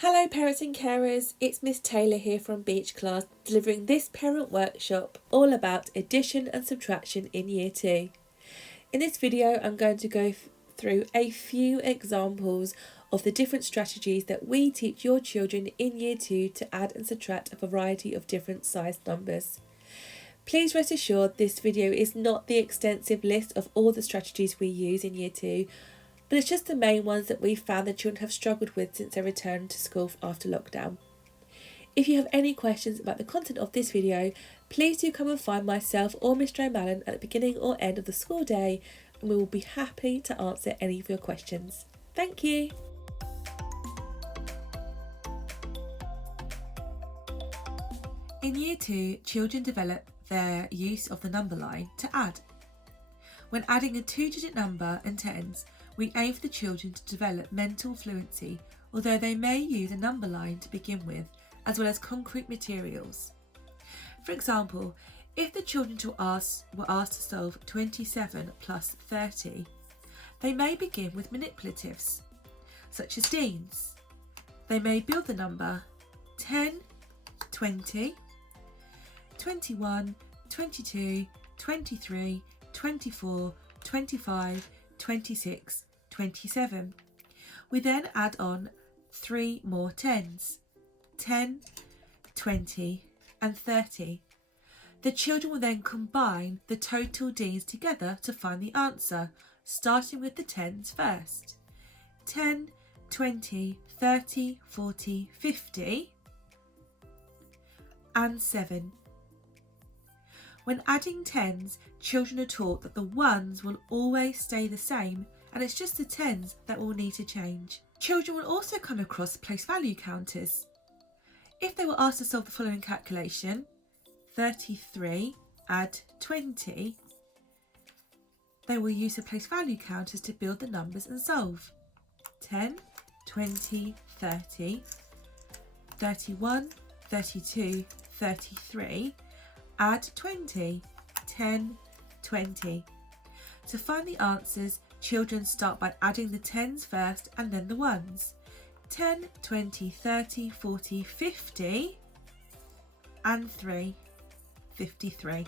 Hello parents and carers, it's Miss Taylor here from Beach Class, delivering this parent workshop all about addition and subtraction in Year 2. In this video I'm going to go through a few examples of the different strategies that we teach your children in Year 2 to add and subtract a variety of different sized numbers. Please rest assured this video is not the extensive list of all the strategies we use in Year 2, but it's just the main ones that we've found the children have struggled with since their return to school after lockdown. If you have any questions about the content of this video, please do come and find myself or Mr. O'Malley at the beginning or end of the school day, and we will be happy to answer any of your questions. Thank you. In Year 2, children develop their use of the number line to add. When adding a 2-digit number and tens, we aim for the children to develop mental fluency, although they may use a number line to begin with, as well as concrete materials. For example, if the children were asked to solve 27 plus 30, they may begin with manipulatives, such as deans. They may build the number 10, 20, 21, 22, 23, 24, 25, 26, 27. We then add on 3 more tens, 10, 20 and 30. The children will then combine the total Ds together to find the answer, starting with the tens first. 10, 20, 30, 40, 50 and 7. When adding tens, children are taught that the ones will always stay the same, and it's just the tens that will need to change. Children will also come across place value counters. If they were asked to solve the following calculation, 33 add 20, they will use the place value counters to build the numbers and solve. 10, 20, 30, 31, 32, 33, add 20, 10, 20. To find the answers, children start by adding the tens first and then the ones. 10, 20, 30, 40, 50 and 3, 53.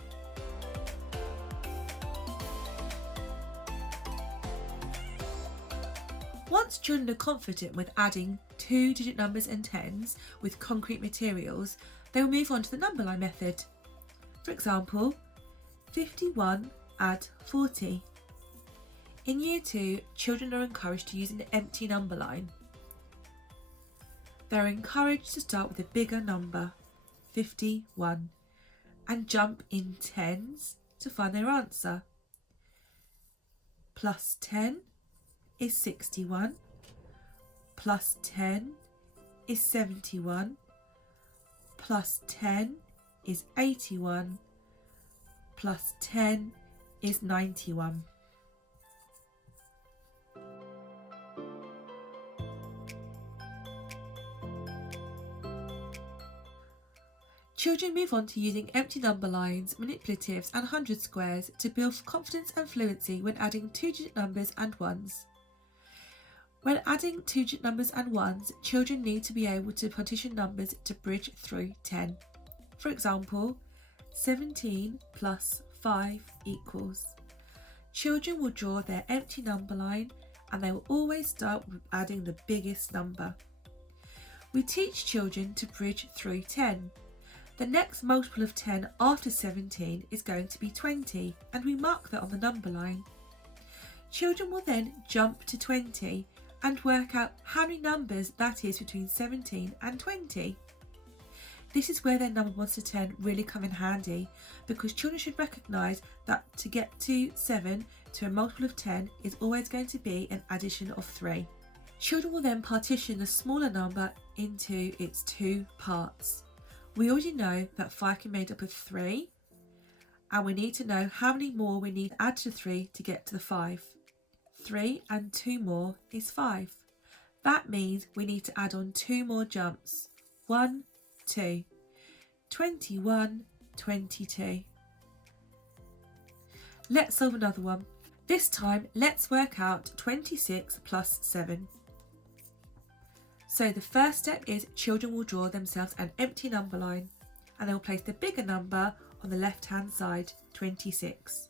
Once children are confident with adding 2-digit numbers and tens with concrete materials, they will move on to the number line method. For example, 51 add 40. In Year 2, children are encouraged to use an empty number line. They are encouraged to start with a bigger number, 51, and jump in tens to find their answer. Plus 10 is 61, plus 10 is 71, plus 10 is 81, plus 10 is 91. Children move on to using empty number lines, manipulatives and 100 squares to build confidence and fluency when adding 2-digit numbers and ones. When adding 2-digit numbers and ones, children need to be able to partition numbers to bridge through 10. For example, 17 plus 5 equals. Children will draw their empty number line and they will always start with adding the biggest number. We teach children to bridge through 10. The next multiple of 10 after 17 is going to be 20, and we mark that on the number line. Children will then jump to 20 and work out how many numbers that is between 17 and 20. This is where their number 1 to 10 really come in handy, because children should recognise that to get to 7 to a multiple of 10 is always going to be an addition of 3. Children will then partition the smaller number into its 2 parts. We already know that 5 can be made up of 3, and we need to know how many more we need to add to 3 to get to the 5. 3 and 2 more is 5. That means we need to add on 2 more jumps. 1, 2. 21, 22. Let's solve another one. This time, let's work out 26 plus 7. So the first step is children will draw themselves an empty number line and they will place the bigger number on the left hand side, 26.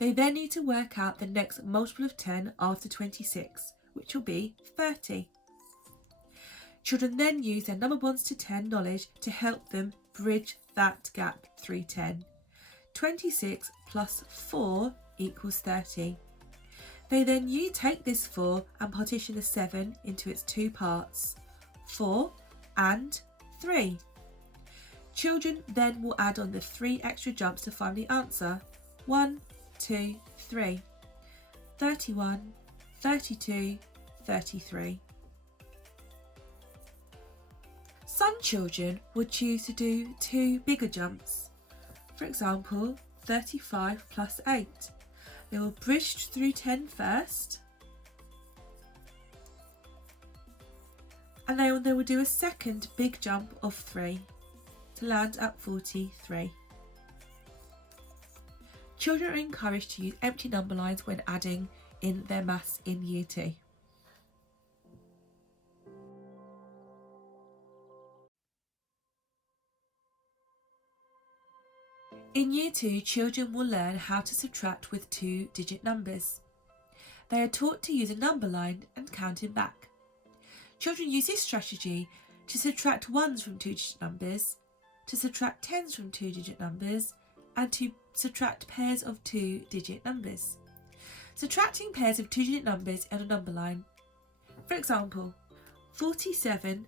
They then need to work out the next multiple of 10 after 26, which will be 30. Children then use their number bonds to 10 knowledge to help them bridge that gap through 10. 26 plus 4 equals 30. They then take this 4 and partition the 7 into its two parts, 4 and 3. Children then will add on the 3 extra jumps to find the answer. 1, 2, 3. 31, 32, 33. Some children would choose to do 2 bigger jumps. For example, 35 plus 8. They will bridge through 10 first, and they will do a second big jump of 3 to land at 43. Children are encouraged to use empty number lines when adding in their maths in Year 2. In Year 2, children will learn how to subtract with 2-digit numbers. They are taught to use a number line and counting back. Children use this strategy to subtract ones from 2-digit numbers, to subtract tens from 2-digit numbers, and to subtract pairs of 2-digit numbers. Subtracting pairs of 2-digit numbers on a number line. For example, 47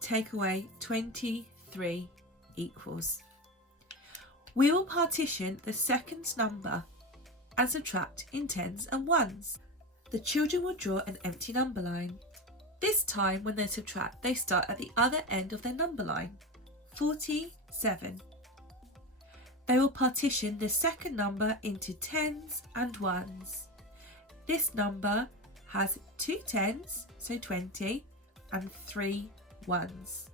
take away 23 equals. We will partition the second number and subtract in tens and ones. The children will draw an empty number line. This time when they subtract, they start at the other end of their number line, 47. They will partition the second number into tens and ones. This number has 2 tens, so 20, and 3 ones.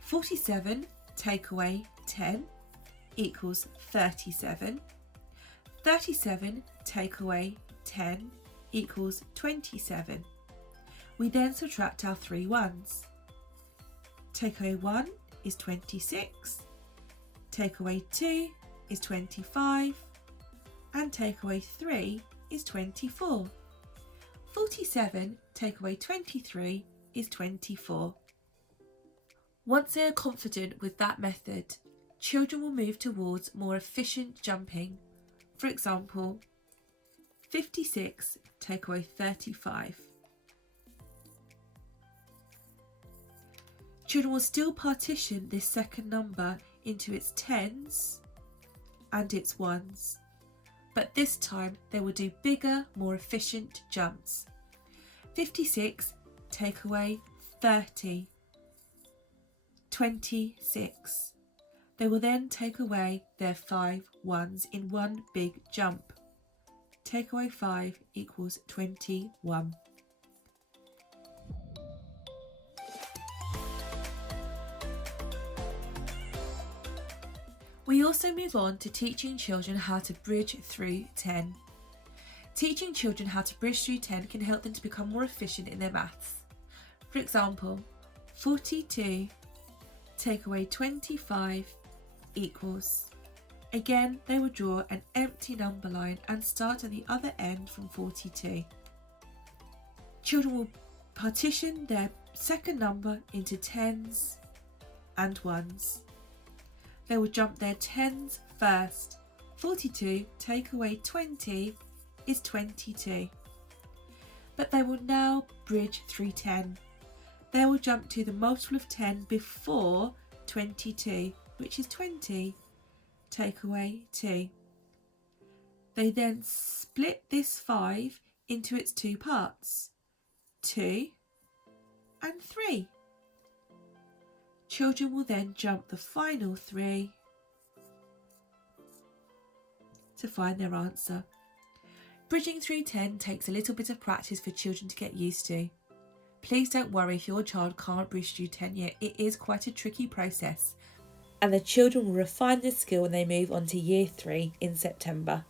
47 take away 10 equals 37. 37 take away 10 equals 27. We then subtract our 3 ones. Take away 1 is 26. Take away 2 is 25. And take away 3 is 24. 47 take away 23 is 24. Once they are confident with that method, children will move towards more efficient jumping. For example, 56 take away 35. Children will still partition this second number into its tens and its ones, but this time they will do bigger, more efficient jumps. 56 take away 30. 26. They will then take away their 5 ones in one big jump. Take away 5 equals 21. We also move on to teaching children how to bridge through 10. Teaching children how to bridge through 10 can help them to become more efficient in their maths. For example, 42 take away 25 equals. Again, they will draw an empty number line and start at the other end from 42. Children will partition their second number into tens and ones. They will jump their tens first. 42 take away 20 is 22. But they will now bridge through 10. They will jump to the multiple of 10 before 22, which is 20. Take away 2. They then split this 5 into its two parts, 2 and 3. Children will then jump the final 3 to find their answer. Bridging through 10 takes a little bit of practice for children to get used to. Please don't worry if your child can't bridge through 10 yet. It is quite a tricky process, and the children will refine this skill when they move on to Year 3 in September.